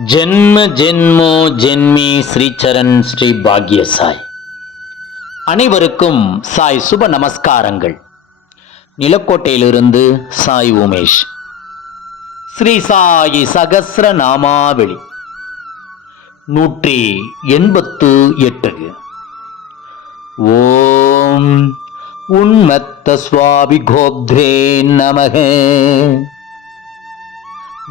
ஜென்ம ஜென்மோ ஜென்மி ஸ்ரீச்சரண் ஸ்ரீ பாக்ய சாய் அனைவருக்கும் சாய் சுப நமஸ்காரங்கள். நிலக்கோட்டையிலிருந்து சாய் உமேஷ். ஸ்ரீ சாயி சகசிர நாமாவளி. நூற்றி எண்பத்து எட்டு ஓம் உன்மத்த சுவாமி கோப்திரே நமக.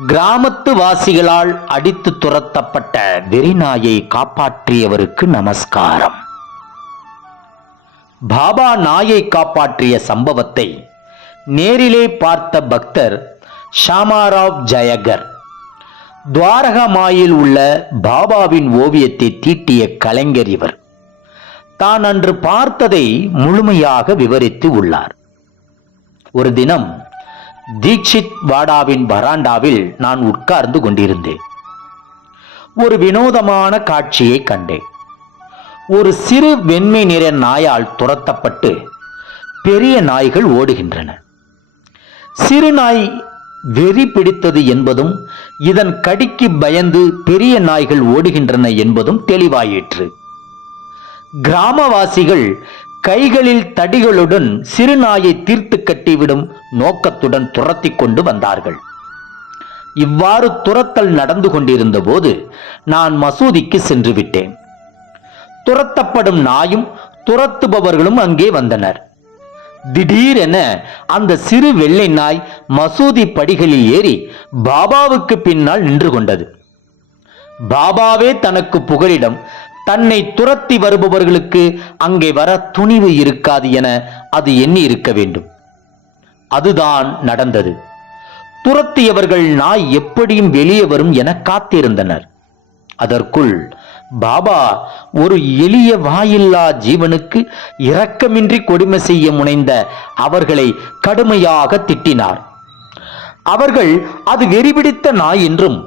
கிராமத்து வாசிகளால் அடித்து துரத்தப்பட்ட வெறிநாயை காப்பாற்றியவருக்கு நமஸ்காரம். பாபா நாயை காப்பாற்றிய சம்பவத்தை நேரிலே பார்த்த பக்தர் ஷாமாராவ் ஜயகர். துவாரகமாயில் உள்ள பாபாவின் ஓவியத்தை தீட்டிய கலைஞர் இவர். தான் அன்று பார்த்ததை முழுமையாக விவரித்து உள்ளார். ஒரு தினம் தீக்ஷித் வாடாவின் வராண்டாவில் நான் உட்கார்ந்து கொண்டிருந்தேன். ஒரு வினோதமான காட்சியை கண்டேன். ஒரு சிறு வெண்மை நிற நாயால் துரத்தப்பட்டு பெரிய நாய்கள் ஓடுகின்றன. சிறு நாய் வெறி பிடித்தது என்பதும் இதன் கடிக்கு பயந்து பெரிய நாய்கள் ஓடுகின்றன என்பதும் தெளிவாயிற்று. கிராமவாசிகள் கைகளில் தடிகளுடன் சிறு நாயை தீர்த்து கட்டிவிடும் நோக்கத்துடன் துரத்தி கொண்டு வந்தார்கள். இவ்வாறு துரத்தல் நடந்து கொண்டிருந்த போது நான் மசூதிக்கு சென்று விட்டேன். துரத்தப்படும் நாயும் துரத்துபவர்களும் அங்கே வந்தனர். திடீரென அந்த சிறு வெள்ளை நாய் மசூதி படிகளில் ஏறி பாபாவுக்கு பின்னால் நின்று கொண்டது. பாபாவே தனக்கு புகலிடம் தன்னை துரத்தி வருபவர்களுக்கு அங்கே வர துணிவு இருக்காது என அது எண்ணி இருக்க வேண்டும். அதுதான் நடந்தது. துரத்தியவர்கள் நாய் எப்படியும் வெளியே வரும் என காத்திருந்தனர். அதற்குள் பாபா ஒரு எளிய வாயில்லா ஜீவனுக்கு இரக்கமின்றி கொடுமை செய்ய முனைந்த அவர்களை கடுமையாக திட்டினார். அவர்கள் அது வெறிபிடித்த நாய் என்றும்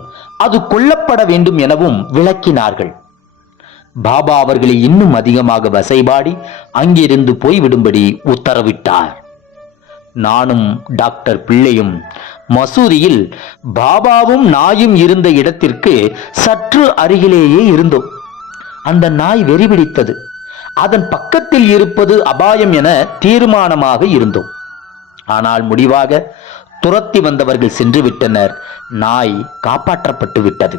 அது கொல்லப்பட வேண்டும் எனவும் விளக்கினார்கள். பாபா அவர்களை இன்னும் அதிகமாக வசைபாடி அங்கிருந்து போய்விடும்படி உத்தரவிட்டார். நானும் டாக்டர் பிள்ளையும் மசூதியில் பாபாவும் நாயும் இருந்த இடத்திற்கு சற்று அருகிலேயே இருந்தோம். அந்த நாய் வெறிபிடித்தது. அதன் பக்கத்தில் இருப்பது அபாயம் என தீர்மானமாக இருந்தோம். ஆனால் முடிவாக துரத்தி வந்தவர்கள் சென்று விட்டனர் நாய் காப்பாற்றப்பட்டு விட்டது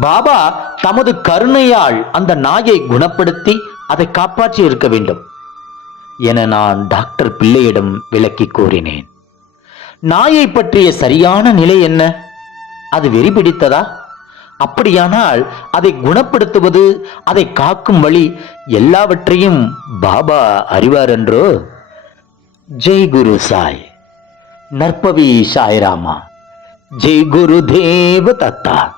பாபா தமது கருணையால் அந்த நாயை குணப்படுத்தி அதை காப்பாற்றி இருக்க வேண்டும் என நான் டாக்டர் பிள்ளையிடம் விளக்கி கூறினேன். நாயை பற்றிய சரியான நிலை என்ன? அது வெறி பிடித்ததா அப்படியானால் அதை குணப்படுத்துவது அதை காக்கும் வழி எல்லாவற்றையும் பாபா அறிவார் என்றோ? ஜெய் குரு சாய். நற்பவி சாய்ராமா. ஜெய் குரு தேவ தத்தா.